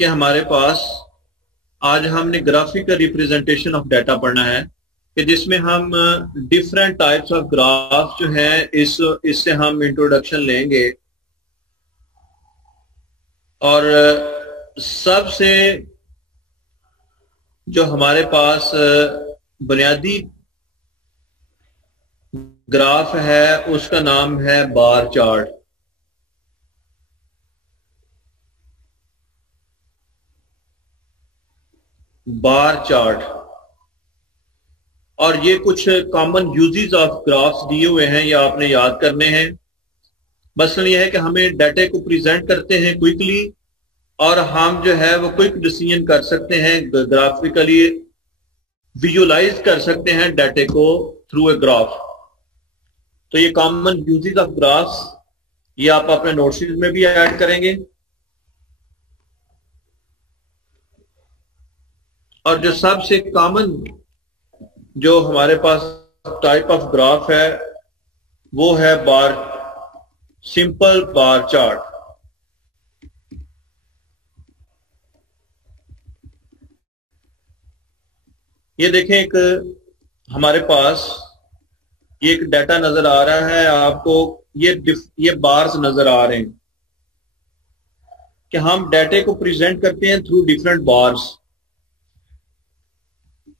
कि हमारे पास आज हमने ग्राफिकल रिप्रेजेंटेशन ऑफ डाटा पढ़ना है कि जिसमें हम डिफरेंट टाइप्स ऑफ ग्राफ जो है इससे हम इंट्रोडक्शन लेंगे। और सबसे जो हमारे पास बुनियादी ग्राफ है उसका नाम है बार चार्ट। Bar chart. और ये कुछ कॉमन यूजेस ऑफ ग्राफ्स दिए हुए हैं, ये आपने याद करने हैं। मसलन ये है कि हमें डाटा को प्रेजेंट करते हैं क्विकली और हम जो है वो क्विक डिसीजन कर सकते हैं, ग्राफिकली विजुलाइज कर सकते हैं डाटा को थ्रू ए ग्राफ। तो ये कॉमन यूजेस ऑफ ग्राफ्स ये आप अपने नोट्स में भी ऐड करेंगे। और जो सबसे कॉमन जो हमारे पास टाइप ऑफ ग्राफ है वो है सिंपल बार चार्ट। ये देखें, एक हमारे पास ये एक डाटा नजर आ रहा है आपको, ये बार्स नजर आ रहे हैं कि हम डाटे को प्रेजेंट करते हैं थ्रू डिफरेंट बार्स।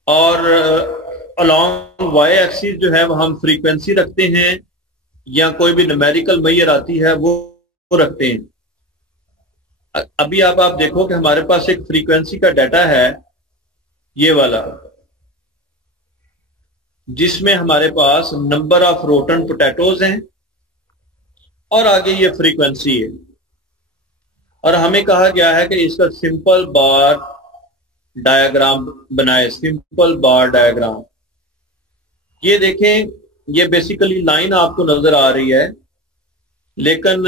और अलोंग वाई एक्सिस जो है वो हम फ्रीक्वेंसी रखते हैं या कोई भी न्यूमेरिकल मैयर आती है वो रखते हैं। अभी आप देखो कि हमारे पास एक फ्रीक्वेंसी का डाटा है ये वाला, जिसमें हमारे पास नंबर ऑफ रोटन पोटैटोज हैं और आगे ये फ्रीक्वेंसी है। और हमें कहा गया है कि इसका सिंपल बार डायग्राम बनाए, सिंपल बार डायग्राम। ये देखें, ये बेसिकली लाइन आपको नजर आ रही है, लेकिन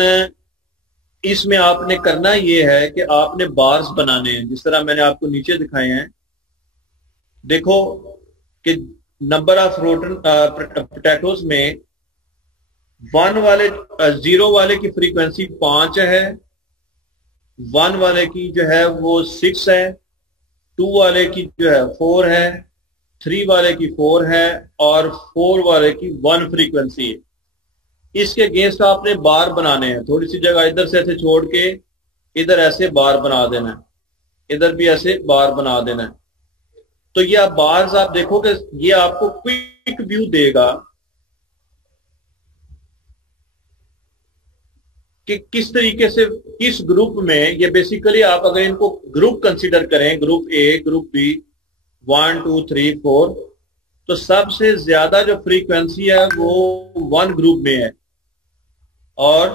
इसमें आपने करना ये है कि आपने बार्स बनाने हैं जिस तरह मैंने आपको नीचे दिखाए हैं। देखो कि नंबर ऑफ रोटन पोटैटोज में जीरो वाले की फ्रीक्वेंसी 5 है, 1 वाले की जो है वो 6 है, 2 वाले की जो है 4 है, 3 वाले की 4 है और 4 वाले की 1 फ्रीक्वेंसी है। इसके अगेंस्ट आपने बार बनाने हैं। थोड़ी सी जगह इधर से ऐसे छोड़ के इधर ऐसे बार बना देना है, इधर भी ऐसे बार बना देना है। तो ये आप बार्स आप देखोगे, ये आपको क्विक व्यू देगा कि किस तरीके से किस ग्रुप में ये बेसिकली आप अगर इनको ग्रुप कंसीडर करें, ग्रुप ए, ग्रुप बी, 1 2 3 4, तो सबसे ज्यादा जो फ्रीक्वेंसी है वो 1 ग्रुप में है और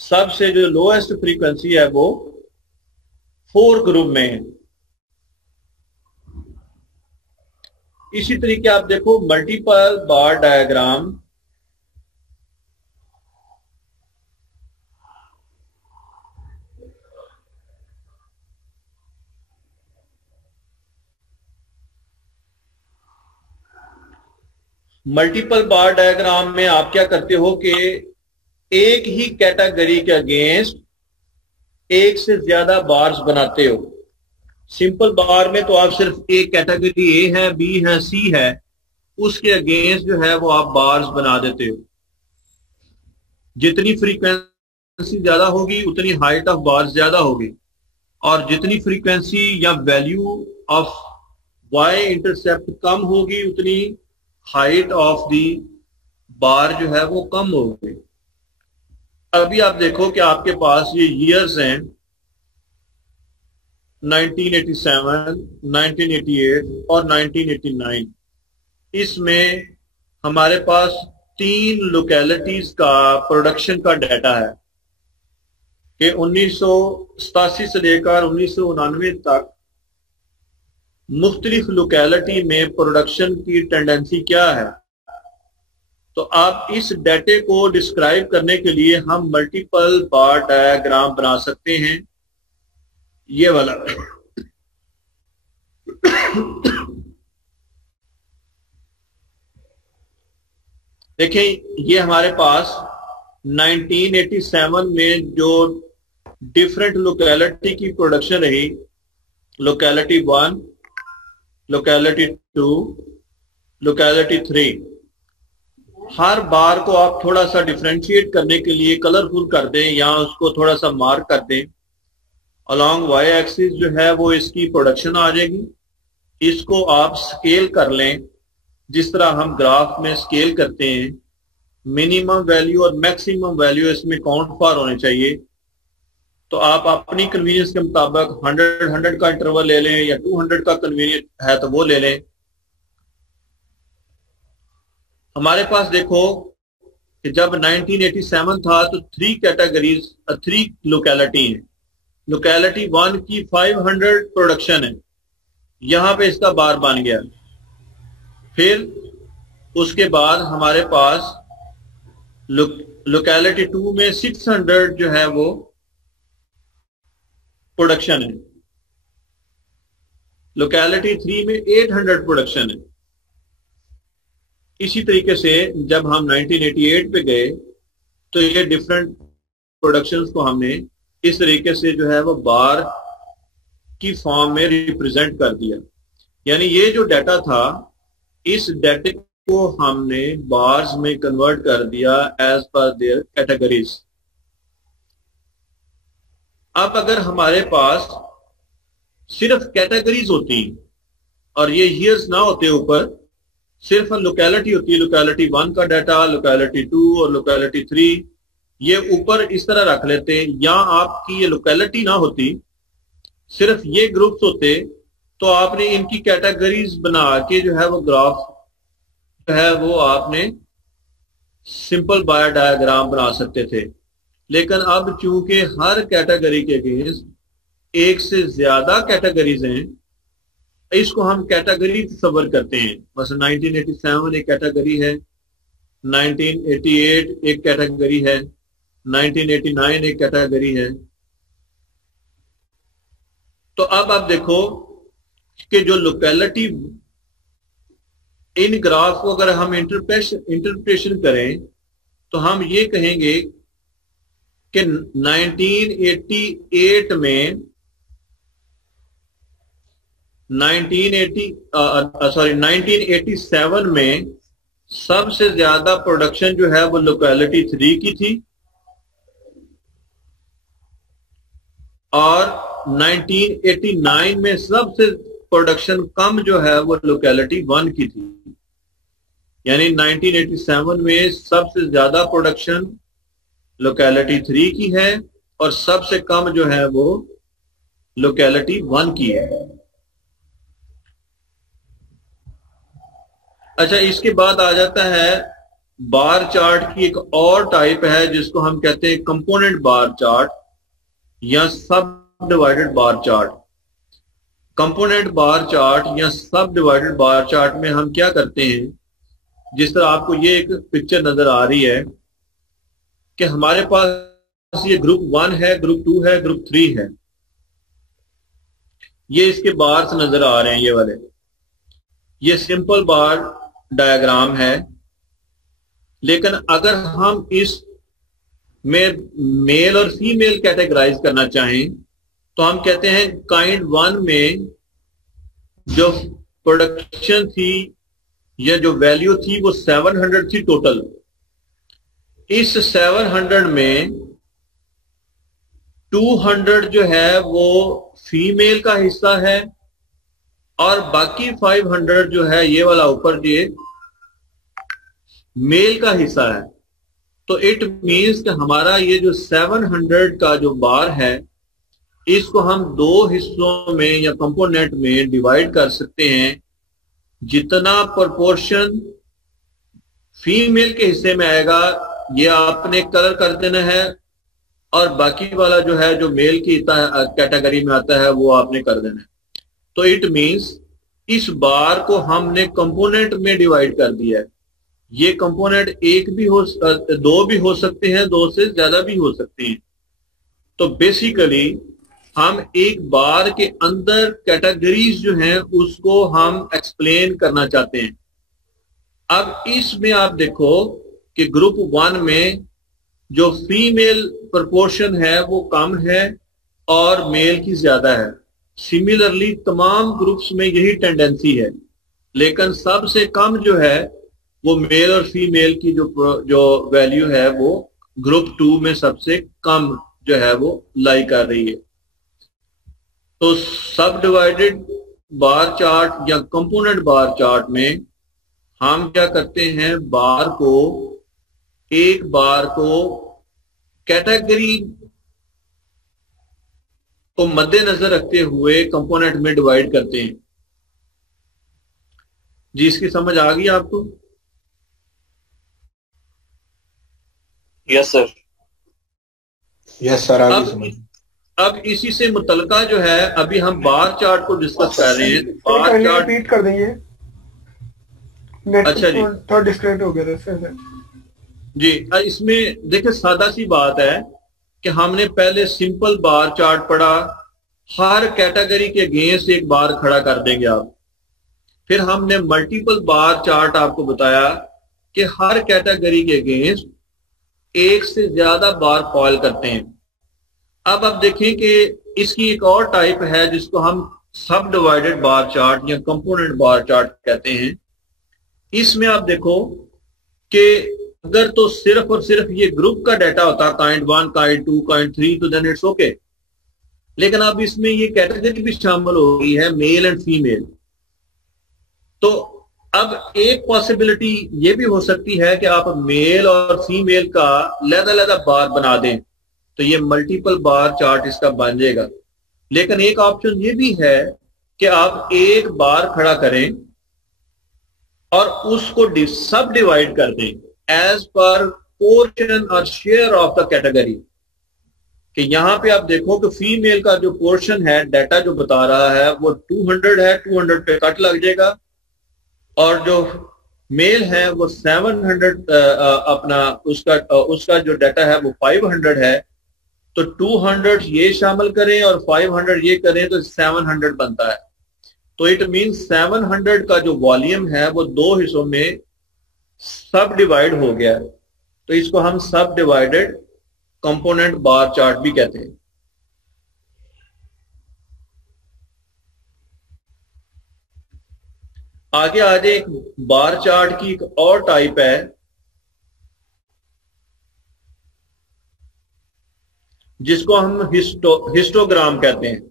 सबसे जो लोएस्ट फ्रीक्वेंसी है वो 4 ग्रुप में है। इसी तरीके आप देखो मल्टीपल बार डायग्राम। मल्टीपल बार डायग्राम में आप क्या करते हो कि एक ही कैटेगरी के अगेंस्ट एक से ज्यादा बार्स बनाते हो। सिंपल बार में तो आप सिर्फ एक कैटेगरी ए है, बी है, सी है, उसके अगेंस्ट जो है वो आप बार्स बना देते हो। जितनी फ्रीक्वेंसी ज्यादा होगी उतनी हाइट ऑफ बार्स ज्यादा होगी, और जितनी फ्रीक्वेंसी या वैल्यू ऑफ वाई इंटरसेप्ट कम होगी उतनी हाइट ऑफ दी बार जो है वो कम होगी। अभी आप देखो कि आपके पास ये ईयर्स हैं 1987, 1988 और 1989। इसमें हमारे पास 3 लोकेलिटीज का प्रोडक्शन का डाटा है कि 1987 से लेकर 1999 तक मुख्तलिफ लोकेलिटी में प्रोडक्शन की टेंडेंसी क्या है। तो आप इस डाटे को डिस्क्राइब करने के लिए हम मल्टीपल बार डायग्राम बना सकते हैं। ये वाला देखिए, ये हमारे पास 1987 में जो डिफरेंट लोकेलिटी की प्रोडक्शन रही, लोकेलिटी 1, लोकेलिटी 2, लोकेलिटी 3। हर बार को आप थोड़ा सा डिफ्रेंशिएट करने के लिए कलरफुल कर दें या उसको थोड़ा सा मार्क कर दें। अलोंग वाई एक्सिस जो है वो इसकी प्रोडक्शन आ जाएगी। इसको आप स्केल कर लें जिस तरह हम ग्राफ में स्केल करते हैं। मिनिमम वैल्यू और मैक्सिमम वैल्यू इसमें काउंट फॉर होने चाहिए। तो आप अपनी कन्वीनियंस के मुताबिक 100 का इंटरवल ले लें या 200 का कन्वीनियंट है तो वो ले लें। हमारे पास देखो कि जब 1987 था तो 3 कैटेगरीज 3 लोकेलिटी है। लोकेलिटी 1 की 500 प्रोडक्शन है, यहां पे इसका बार बन गया। फिर उसके बाद हमारे पास लोकेलिटी 2 में 600 जो है वो प्रोडक्शन है। लोकेलिटी 3 में 800 प्रोडक्शन है। इसी तरीके से जब हम 1988 पे गए तो ये डिफरेंट प्रोडक्शंस को हमने इस तरीके से जो है वो बार की फॉर्म में रिप्रेजेंट कर दिया। यानी ये जो डाटा था, इस डाटे को हमने बार्स में कन्वर्ट कर दिया एज पर देयर कैटेगरीज। अब अगर हमारे पास सिर्फ कैटेगरीज होती और ये ईयर्स ना होते, ऊपर सिर्फ लोकेलिटी होती है, लोकेलिटी 1 का डाटा, लोकेलिटी 2 और लोकेलिटी 3 ये ऊपर इस तरह रख लेते, या आपकी ये लोकेलिटी ना होती, सिर्फ ये ग्रुप्स होते, तो आपने इनकी कैटेगरीज बना के जो है वो ग्राफ जो है वो आपने सिंपल बार डायग्राम बना सकते थे। लेकिन अब चूंकि हर कैटेगरी के अगेंस्ट एक से ज्यादा कैटेगरीज हैं, इसको हम कैटेगरी तस्वर करते हैं। बस 1987 एक कैटेगरी है, 1988 एक कैटेगरी है, 1989 एक कैटेगरी है। तो अब आप देखो कि जो लोकेलिटी, इन ग्राफ को अगर हम इंटरप्रिटेशन करें तो हम ये कहेंगे कि 1988 में 1987 में सबसे ज्यादा प्रोडक्शन जो है वो लोकेलिटी 3 की थी, और 1989 में सबसे प्रोडक्शन कम जो है वो लोकेलिटी 1 की थी। यानी 1987 में सबसे ज्यादा प्रोडक्शन लोकेलिटी 3 की है और सबसे कम जो है वो लोकेलिटी 1 की है। अच्छा, इसके बाद आ जाता है बार चार्ट की एक और टाइप है जिसको हम कहते हैं कंपोनेंट बार चार्ट या सब divided bar chart. Component bar chart या सब डिवाइडेड बार चार्ट में हम क्या करते हैं, जिस तरह आपको ये एक पिक्चर नजर आ रही है कि हमारे पास ये ग्रुप 1 है, ग्रुप 2 है, ग्रुप 3 है। ये इसके बार्स नजर आ रहे हैं, ये वाले। ये सिंपल बार डायग्राम है। लेकिन अगर हम इस में मेल और फीमेल कैटेगराइज करना चाहें तो हम कहते हैं काइंड 1 में जो प्रोडक्शन थी या जो वैल्यू थी वो 700 थी टोटल। इस 700 में 200 जो है वो फीमेल का हिस्सा है और बाकी 500 जो है ये वाला ऊपर ये मेल का हिस्सा है। तो इट मीन्स कि हमारा ये जो 700 का जो बार है इसको हम दो हिस्सों में या कंपोनेंट में डिवाइड कर सकते हैं। जितना प्रोपोर्शन फीमेल के हिस्से में आएगा ये आपने कलर कर देना है, और बाकी वाला जो है जो मेल की कैटेगरी में आता है वो आपने कर देना है। तो इट मीन्स इस बार को हमने कंपोनेंट में डिवाइड कर दिया है। ये कंपोनेंट एक भी हो, दो भी हो सकते हैं, दो से ज्यादा भी हो सकते हैं। तो बेसिकली हम एक बार के अंदर कैटेगरीज जो हैं उसको हम एक्सप्लेन करना चाहते हैं। अब इसमें आप देखो कि ग्रुप 1 में जो फीमेल प्रोपोर्शन है वो कम है और मेल की ज्यादा है। सिमिलरली तमाम ग्रुप्स में यही टेंडेंसी है, लेकिन सबसे कम जो है वो मेल और फीमेल की जो वैल्यू है वो ग्रुप 2 में सबसे कम जो है वो लाई कर रही है। तो सब डिवाइडेड बार चार्ट या कंपोनेंट बार चार्ट में हम क्या करते हैं, एक बार को कैटेगरी को मद्देनजर रखते हुए कंपोनेंट में डिवाइड करते हैं। जी, इसकी समझ आ गई आपको? Yes sir. यस सर, आ गई समझ। अब इसी से मुतलका जो है अभी हम बार चार्ट को डिस्कस कर रहे हैं। बार चार्ट रिपीट कर देंगे। अच्छा जी, थोड़ा डिस्कनेक्ट हो गया था जी। इसमें देखिए सादा सी बात है कि हमने पहले सिंपल बार चार्ट पढ़ा, हर कैटेगरी के अगेंस्ट एक बार खड़ा कर देंगे आप। फिर हमने मल्टीपल बार चार्ट आपको बताया कि हर कैटेगरी के अगेंस्ट एक से ज्यादा बार फॉल करते हैं। अब आप देखें कि इसकी एक और टाइप है जिसको हम सब डिवाइडेड बार चार्ट या कंपोनेंट बार चार्ट कहते हैं। इसमें आप देखो कि अगर तो सिर्फ और सिर्फ ये ग्रुप का डाटा होता, काइंड 1, काइंड 2, काइंड 3, तो देन इट्स ओके। लेकिन अब इसमें ये कैटेगरी भी शामिल हो गई है, मेल एंड फीमेल। तो अब एक पॉसिबिलिटी ये भी हो सकती है कि आप मेल और फीमेल का अलग-अलग बार बना दें, तो ये मल्टीपल बार चार्ट इसका बन जाएगा। लेकिन एक ऑप्शन ये भी है कि आप एक बार खड़ा करें और उसको सब डिवाइड कर दें एज पर पोर्शन और शेयर ऑफ द कैटेगरी। कि यहां पे आप देखो कि फीमेल का जो पोर्शन है, डाटा जो बता रहा है वो 200 है, 200 पे कट लग जाएगा, और जो मेल है वो 700 अपना उसका जो डाटा है वो 500 है। तो 200 ये शामिल करें और 500 ये करें तो 700 बनता है। तो इट मीन्स 700 का जो वॉल्यूम है वो दो हिस्सों में सब डिवाइड हो गया है। तो इसको हम सब डिवाइडेड कंपोनेंट बार चार्ट भी कहते हैं। आगे आ जाए, एक बार चार्ट की एक और टाइप है जिसको हम हिस्टोग्राम कहते हैं।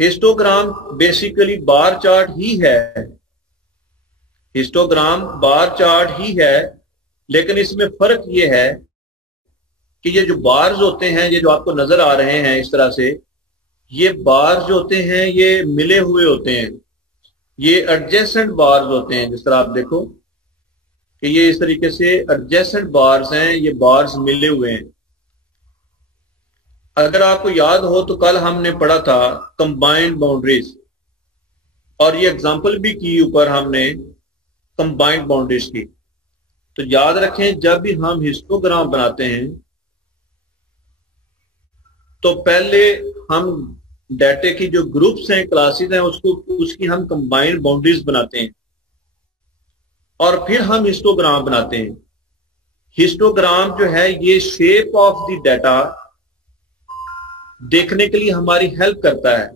हिस्टोग्राम बेसिकली बार चार्ट ही है, हिस्टोग्राम बार चार्ट ही है, लेकिन इसमें फर्क ये है कि ये जो बार्स होते हैं, ये जो आपको नजर आ रहे हैं इस तरह से, ये बार्स जो होते हैं ये मिले हुए होते हैं, ये एडजेसेंट बार्स होते हैं। जिस तरह आप देखो कि ये इस तरीके से एडजेसेंट बार्स हैं, ये बार्स मिले हुए हैं। अगर आपको याद हो तो कल हमने पढ़ा था कंबाइंड बाउंड्रीज, और ये एग्जांपल भी की ऊपर हमने कंबाइंड बाउंड्रीज की। तो याद रखें, जब भी हम हिस्टोग्राम बनाते हैं तो पहले हम डाटे की जो ग्रुप्स हैं, क्लासेस हैं, उसकी हम कंबाइंड बाउंड्रीज बनाते हैं और फिर हम हिस्टोग्राम बनाते हैं। हिस्टोग्राम जो है ये शेप ऑफ द डाटा देखने के लिए हमारी हेल्प करता है।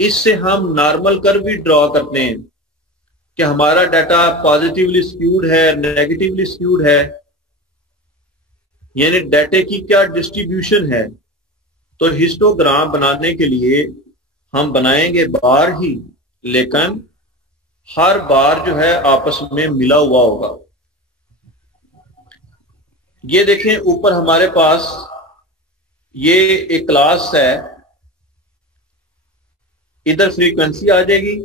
इससे हम नॉर्मल कर्व भी ड्रॉ करते हैं कि हमारा डाटा पॉजिटिवली स्क्यूड है, नेगेटिवली स्क्यूड है, यानी डाटे की क्या डिस्ट्रीब्यूशन है। तो हिस्टोग्राम बनाने के लिए हम बनाएंगे बार ही, लेकिन हर बार जो है आपस में मिला हुआ होगा। ये देखें ऊपर हमारे पास ये एक क्लास है, इधर फ्रीक्वेंसी आ जाएगी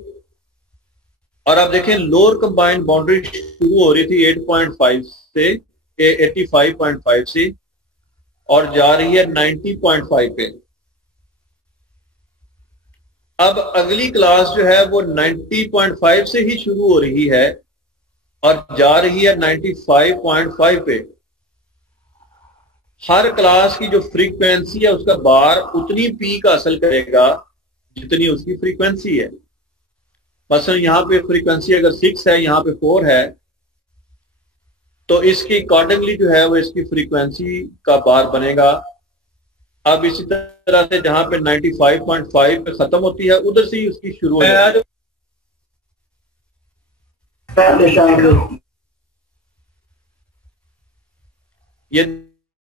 और आप देखें लोअर कंबाइंड बाउंड्री शुरू हो रही थी 8.5 से 85.5 से और जा रही है 90.5 पे। अब अगली क्लास जो है वो 90.5 से ही शुरू हो रही है और जा रही है 95.5 पे। हर क्लास की जो फ्रीक्वेंसी है उसका बार उतनी पीक हासिल करेगा जितनी उसकी फ्रीक्वेंसी है। मसलन यहां पे फ्रीक्वेंसी अगर 6 है, यहां पे 4 है, तो इसकी अकॉर्डिंगली जो है वो इसकी फ्रीक्वेंसी का बार बनेगा। अब इसी तरह से जहां पे 95.5 पे खत्म होती है उधर से ही उसकी शुरू हो जाती है। ये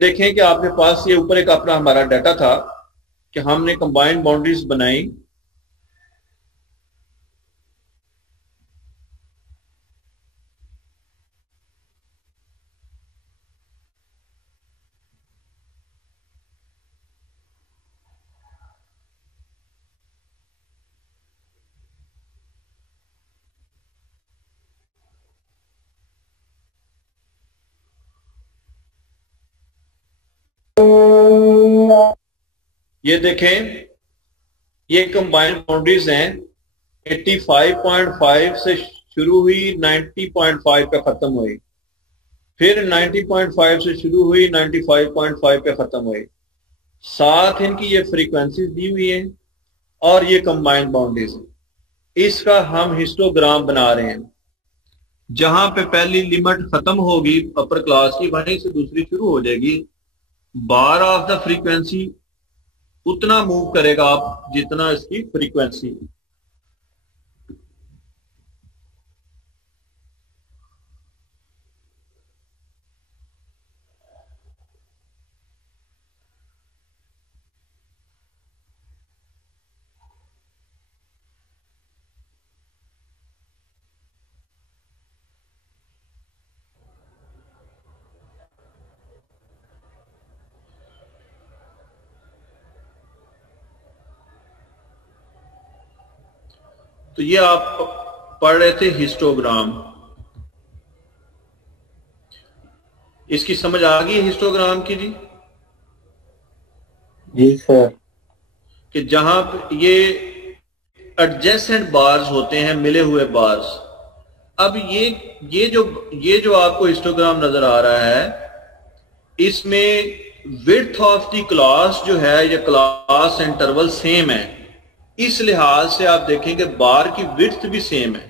देखें कि आपके पास ये ऊपर एक अपना हमारा डाटा था कि हमने कंबाइंड बाउंड्रीज बनाई। ये देखें, ये कंबाइंड बाउंड्रीज हैं। 85.5 से शुरू हुई, 90.5 पे खत्म हुई, फिर 90.5 से शुरू हुई, 95.5 पे खत्म हुई। साथ इनकी ये फ्रीक्वेंसीज दी हुई हैं और ये कंबाइंड बाउंड्रीज हैं। इसका हम हिस्टोग्राम बना रहे हैं। जहां पे पहली लिमिट खत्म होगी अपर क्लास की, वहीं से दूसरी शुरू हो जाएगी। बार ऑफ द फ्रीक्वेंसी उतना मूव करेगा आप जितना इसकी फ्रीक्वेंसी। तो ये आप पढ़ रहे थे हिस्टोग्राम। इसकी समझ आ गई हिस्टोग्राम की जी? जी सर। कि जहां ये एडजेसेंट बार्स होते हैं, मिले हुए बार्स। अब ये जो आपको हिस्टोग्राम नजर आ रहा है, इसमें विड्थ ऑफ द क्लास जो है, ये क्लास इंटरवल सेम है। इस लिहाज से आप देखेंगे बार की विड्थ भी सेम है।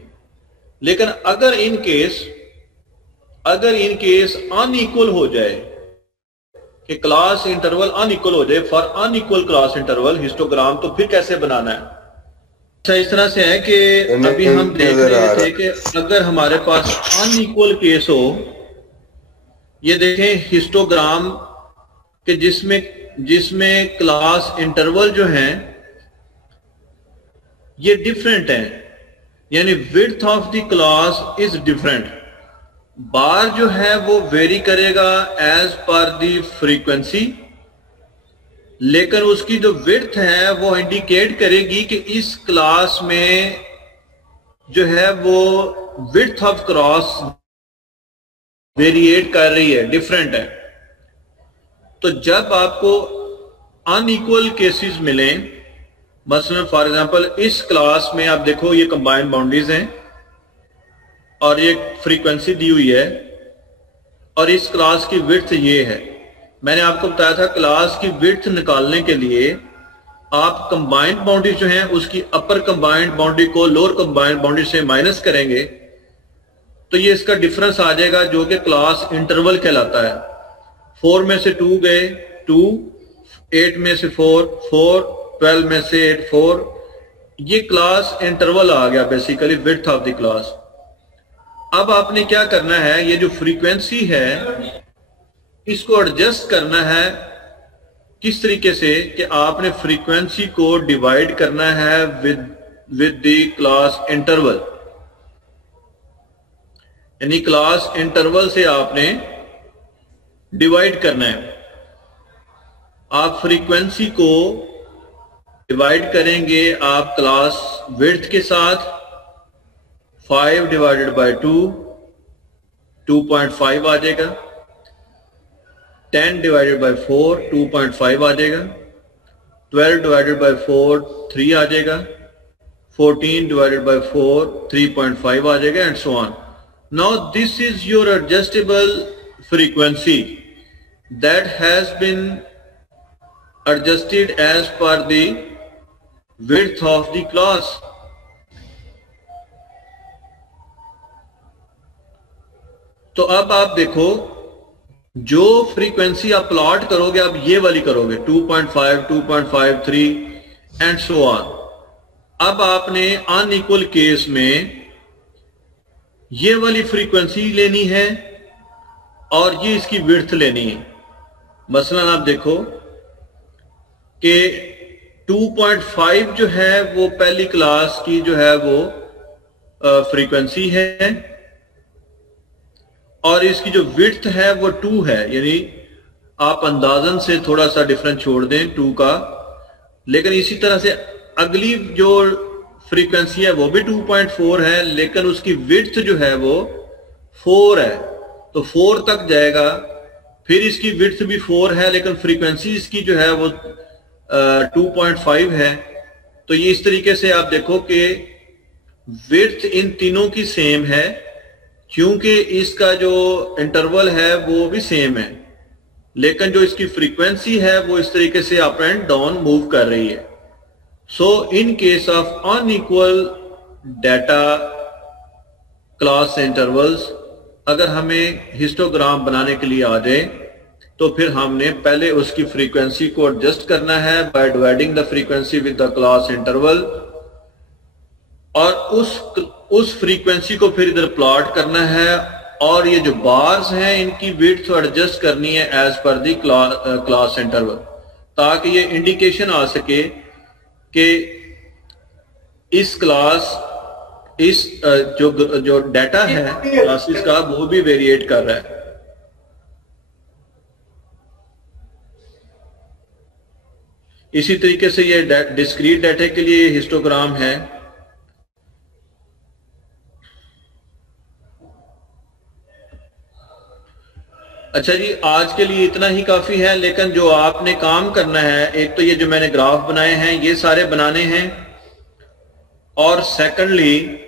लेकिन अगर इन केस अनइक्वल हो जाए, कि क्लास इंटरवल अनइक्वल हो जाए for unequal class interval histogram, तो फिर कैसे बनाना है? अच्छा, इस तरह से है कि अभी हम देख रहे थे कि अगर हमारे पास अनइक्वल केस हो, ये देखें हिस्टोग्राम के जिसमें क्लास इंटरवल जो हैं ये डिफरेंट है, यानी width of the class is different. Bar जो है वो वेरी करेगा एज पर द फ्रीक्वेंसी, लेकिन उसकी जो विड्थ है वो इंडिकेट करेगी कि इस क्लास में जो है वो विड्थ ऑफ क्रॉस वेरिएट कर रही है, डिफरेंट है। तो जब आपको अनइक्वल केसेस मिलें, मसलन फॉर एग्जांपल इस क्लास में आप देखो ये कंबाइंड बाउंड्रीज हैं और ये फ्रीक्वेंसी दी हुई है और इस क्लास की विड्थ ये है। मैंने आपको बताया था क्लास की विड्थ निकालने के लिए आप कंबाइंड बाउंड्री जो है उसकी अपर कंबाइंड बाउंड्री को लोअर कंबाइंड बाउंड्री से माइनस करेंगे तो ये इसका डिफरेंस आ जाएगा, जो कि क्लास इंटरवल कहलाता है। 4 में से 2 गए 2, 8 में से 4 4, 12 में से 8 4। ये क्लास इंटरवल आ गया basically width of the class. अब आपने क्या करना है, ये जो फ्रीक्वेंसी है इसको एडजस्ट करना है। किस तरीके से कि आपने फ्रीक्वेंसी को डिवाइड करना है विद द क्लास इंटरवल, यानी क्लास इंटरवल से आपने डिवाइड करना है। आप फ्रीक्वेंसी को डिवाइड करेंगे आप क्लास विड्थ के साथ। 5 डिवाइडेड बाय 2 2.5 आ जाएगा। 10 डिवाइडेड बाय 4 2.5 आ जाएगा। 12 डिवाइडेड बाय 4 3 आ जाएगा। 14 डिवाइडेड बाय 4 3.5 आ जाएगा, and so on. Now this is your adjustable frequency that has been adjusted as per the width of the class. तो अब आप देखो, जो फ्रीक्वेंसी आप प्लॉट करोगे आप ये वाली करोगे 2.5, 2.53 एंड सो ऑन। अब आपने अनइक्वल केस में ये वाली फ्रीक्वेंसी लेनी है और ये इसकी विड्थ लेनी है। मसलन आप देखो कि 2.5 जो है वो पहली क्लास की जो है वो फ्रीक्वेंसी है और इसकी जो विड्थ है वो 2 है, यानी आप अंदाजन से थोड़ा सा डिफरेंस छोड़ दें 2 का। लेकिन इसी तरह से अगली जो फ्रीक्वेंसी है वो भी 2.4 है, लेकिन उसकी विड्थ जो है वो 4 है, तो 4 तक जाएगा। फिर इसकी विड्थ भी 4 है लेकिन फ्रीक्वेंसी इसकी जो है वो 2.5 है। तो ये इस तरीके से आप देखो कि विड्थ इन तीनों की सेम है, क्योंकि इसका जो इंटरवल है वो भी सेम है, लेकिन जो इसकी फ्रीक्वेंसी है वो इस तरीके से अप एंड डाउन मूव कर रही है। So in case of unequal data class intervals, अगर हमें हिस्टोग्राम बनाने के लिए आ जाए तो फिर हमने पहले उसकी फ्रीक्वेंसी को एडजस्ट करना है by dividing the frequency with the class interval, और उस फ्रीक्वेंसी को फिर इधर प्लॉट करना है, और ये जो बार्स हैं इनकी विड्थ एडजस्ट करनी है एज पर दी क्लास इंटरवल, ताकि ये इंडिकेशन आ सके कि इस क्लास जो डाटा है क्लासेस का वो भी वेरिएट कर रहा है। इसी तरीके से ये डिस्क्रीट डाटा के लिए हिस्टोग्राम है। अच्छा जी, आज के लिए इतना ही काफी है, लेकिन जो आपने काम करना है, एक तो ये जो मैंने ग्राफ बनाए हैं ये सारे बनाने हैं, और सेकंडली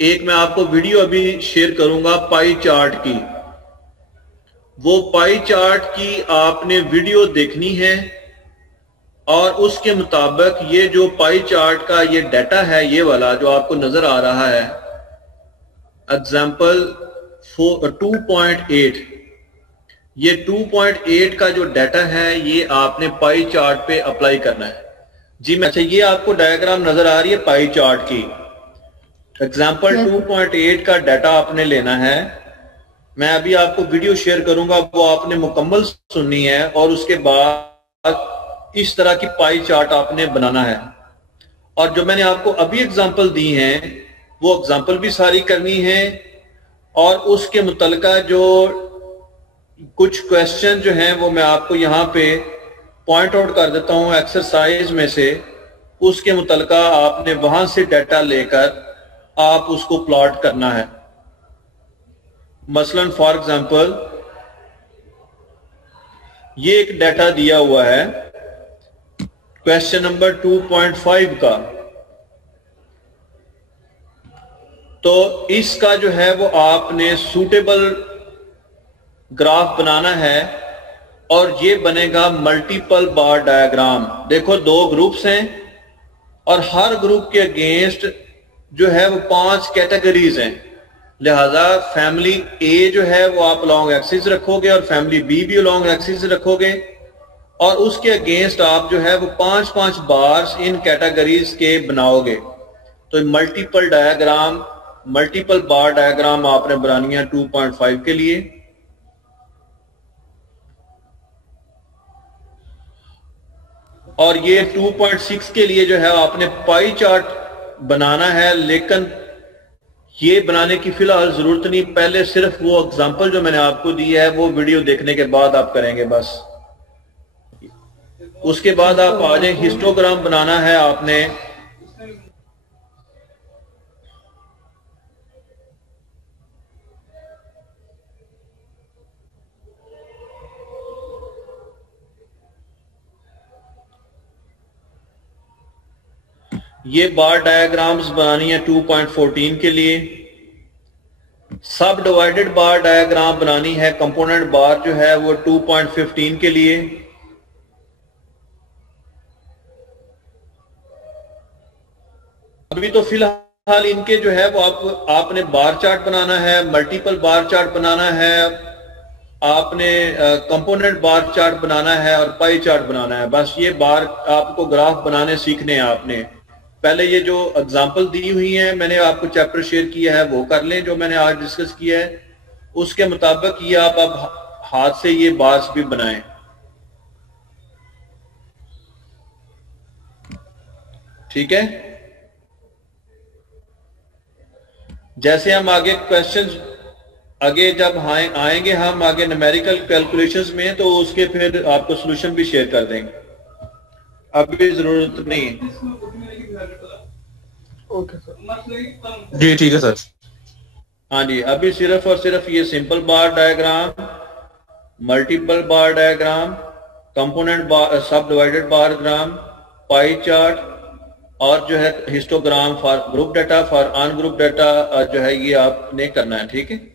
एक मैं आपको वीडियो अभी शेयर करूंगा पाई चार्ट की। वो पाई चार्ट की आपने वीडियो देखनी है और उसके मुताबिक ये जो पाई चार्ट का ये डाटा है, ये वाला जो आपको नजर आ रहा है, एग्जाम्पल 2.8, ये 2.8 का जो डाटा है ये आपने पाई चार्ट पे अप्लाई करना है जी। मैं अच्छा, ये आपको डायग्राम नजर आ रही है पाई चार्ट की। एग्जाम्पल 2.8 का डाटा आपने लेना है। मैं अभी आपको वीडियो शेयर करूंगा, वो आपने मुकम्मल सुननी है और उसके बाद इस तरह की पाई चार्ट आपने बनाना है। और जो मैंने आपको अभी एग्जाम्पल दी हैं वो एग्जाम्पल भी सारी करनी है, और उसके मुतलका जो कुछ क्वेश्चन जो हैं वो मैं आपको यहाँ पे पॉइंट आउट कर देता हूँ एक्सरसाइज में से। उसके मुतलका आपने वहां से डाटा लेकर आप उसको प्लॉट करना है। मसलन फॉर एग्जांपल ये एक डाटा दिया हुआ है क्वेश्चन नंबर 2.5 का, तो इसका जो है वो आपने सूटेबल ग्राफ बनाना है, और ये बनेगा मल्टीपल बार डायग्राम। देखो, 2 ग्रुप्स हैं और हर ग्रुप के अगेंस्ट जो है वो 5 कैटेगरीज हैं। लिहाजा फैमिली ए जो है वो आप लॉन्ग एक्सिस रखोगे और फैमिली बी भी लॉन्ग एक्सिस रखोगे, और उसके अगेंस्ट आप जो है वो 5-5 बार्स इन कैटेगरीज के बनाओगे। तो मल्टीपल बार डायग्राम आपने बनानी है 2.5 के लिए। और ये 2.6 के लिए जो है आपने पाई चार्ट बनाना है, लेकिन ये बनाने की फिलहाल जरूरत नहीं, पहले सिर्फ वो एग्जांपल जो मैंने आपको दी है वो वीडियो देखने के बाद आप करेंगे बस। उसके बाद आप आ जाए, हिस्टोग्राम बनाना है आपने। ये बार डायग्राम्स बनानी है 2.14 के लिए। सब डिवाइडेड बार डायग्राम बनानी है, कंपोनेंट बार जो है वो 2.15 के लिए। अभी तो फिलहाल हाल इनके जो है वो आपने बार चार्ट बनाना है, मल्टीपल बार चार्ट बनाना है, आपने कंपोनेंट बार चार्ट बनाना है और पाई चार्ट बनाना है। बस ये बार आपको ग्राफ बनाने सीखने हैं आपने। पहले ये जो एग्जांपल दी हुई है, मैंने आपको चैप्टर शेयर किया है, वो कर लें जो मैंने आज डिस्कस किया है। उसके मुताबिक ये आप अब हाथ से ये बार्स भी बनाएं। ठीक है, जैसे हम आगे क्वेश्चंस आगे जब आएंगे हम आगे न्यूमेरिकल कैलकुलेशंस में, तो उसके फिर आपको सॉल्यूशन भी शेयर कर देंगे, अभी जरूरत नहीं है। ओके सर जी, ठीक है सर। हाँ जी, अभी सिर्फ और सिर्फ ये सिंपल बार डायग्राम, मल्टीपल बार डायग्राम, कंपोनेंट बार, सब डिवाइडेड बार ग्राम, पाई चार्ट और जो है histogram for group data, for ungroup data जो है ये आपने करना है। ठीक है।